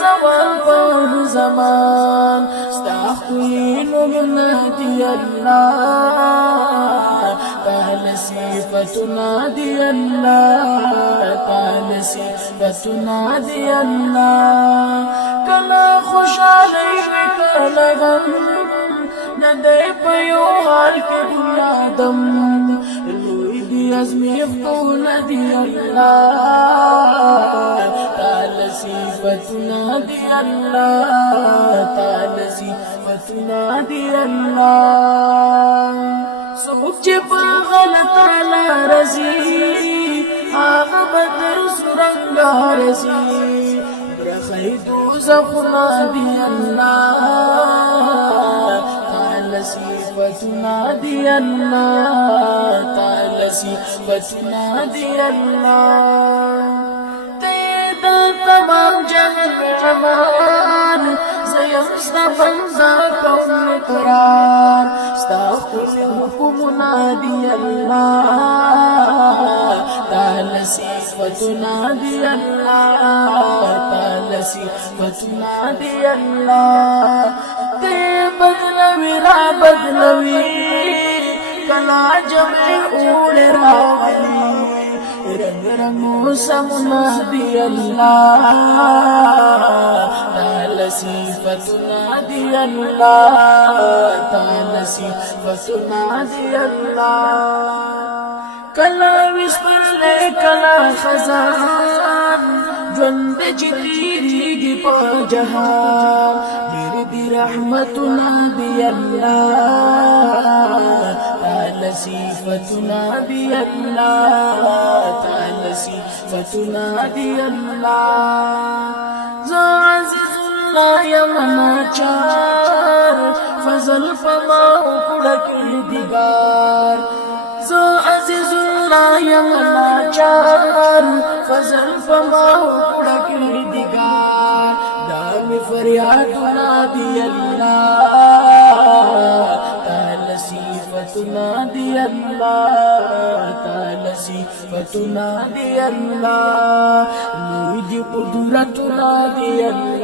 زمان پر زمان استحقين منادي الله تعالى صفتنا دي الله تعالى صفتنا دي الله كلا خوش عليك كلا غم ندي پيو حال کے بلادم لوئی دی ازمی اختون دي الله تعالى صفتنا دي الله تعالى صفتنا دي الله سوچ پا غلط علا رزی آغا بدر سرنگا رزی برخی دوزخنا دي الله تعالى صفتنا دي الله تعالى صفتنا دي الله تمام جهل عمان زيم استفنزا كون قرار استغفر حكمنا دي الله تعالى صفتنا دي الله تعالى صفتنا دي الله بدلوي را بدلوي كلا جمع اول راولي موسمنا دي الله تعالى صفتنا دي الله تعالى صفتنا دي الله كلا وسپر لے کلا خزان جند جتیری پا جہان دیر دی رحمتنا دي الله تعالى صفتنا دي الله تعالى صفتنا دي الله زو عزيز الله يمنا چار فضل فما اکڑک دیگار زو عزيز الله يمنا چار فضل فما اکڑک دیگار دام فریادنا دي الله تعالى صفتنا دي الله تعالى صفتنا دي الله نريد قدرتنا دي الله